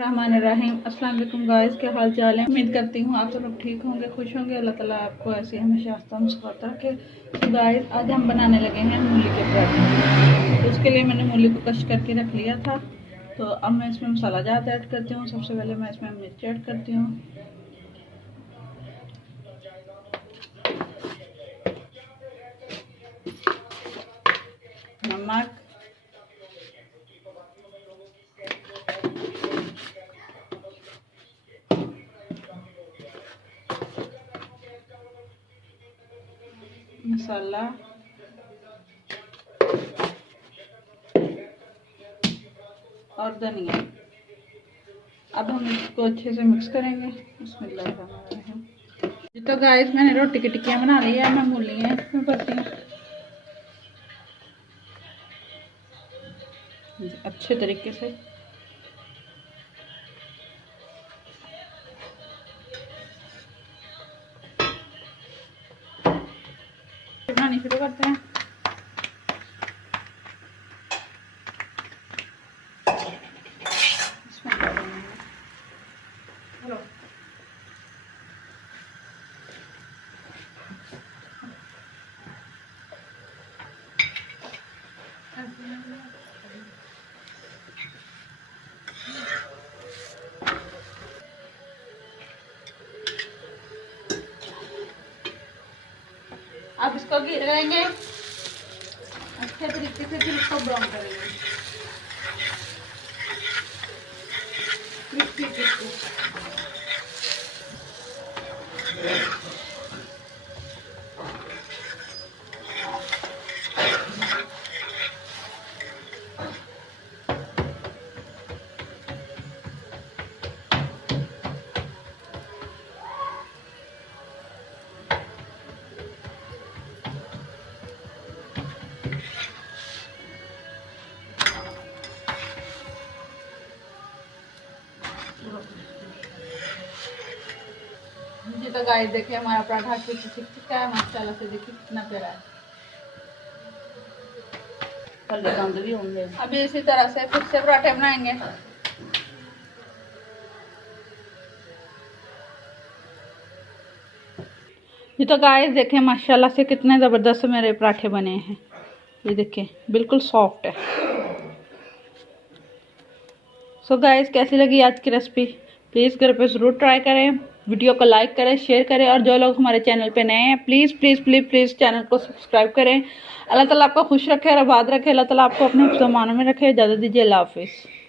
रहमानिर्रहीम। अस्सलाम वालेकुम गाइस, क्या हाल चाल है। उम्मीद करती हूँ आप सब लोग ठीक होंगे, खुश होंगे। अल्लाह ताला आपको ऐसे हमेशा मुस्कुराता रखे। तो गाइस आज हम बनाने लगे हैं मूली के पराठे। तो उसके लिए मैंने मूली को कश करके रख लिया था। तो अब मैं इसमें मसाला जात ऐड करती हूँ। सबसे पहले मैं इसमें मिर्च ऐड करती हूँ, नमक, मसाला और धनिया। अब हम इसको अच्छे से मिक्स करेंगे। बिस्मिल्लाहिर्रहमानिर्रहीम। तो गाइस मैंने रोटी की टिक्कियाँ बना ली है। मैं मूली है इसमें भरती हूँ अच्छे तरीके से। बनानी शुरू करते हैं। हेलो अब इसको गिराएंगे अच्छे तरीके से, फिर इसको ब्राउन करेंगे। जी तो गाइस देखिए हमारा पराठा अच्छे से सीख चुका है माशाल्लाह से। देखिए कितना प्यारा है। भी होंगे। अभी इसी तरह से फिर से पराठे बनाएंगे। ये तो गाइस देखिए माशाल्लाह से कितने ज़बरदस्त मेरे पराठे बने हैं। ये देखिए बिल्कुल सॉफ्ट है। सो गाइस कैसी लगी आज की रेसिपी, प्लीज़ घर पे ज़रूर ट्राई करें। वीडियो को लाइक करें, शेयर करें, और जो लोग हमारे चैनल पे नए हैं please please please please channel को सब्सक्राइब करें। अल्लाह ताला आपको खुश रखे और आबाद रखे। अल्लाह ताला आपको अपने ज़मानों में रखे। इजाज़त दीजिए। अल्लाह हाफिज़।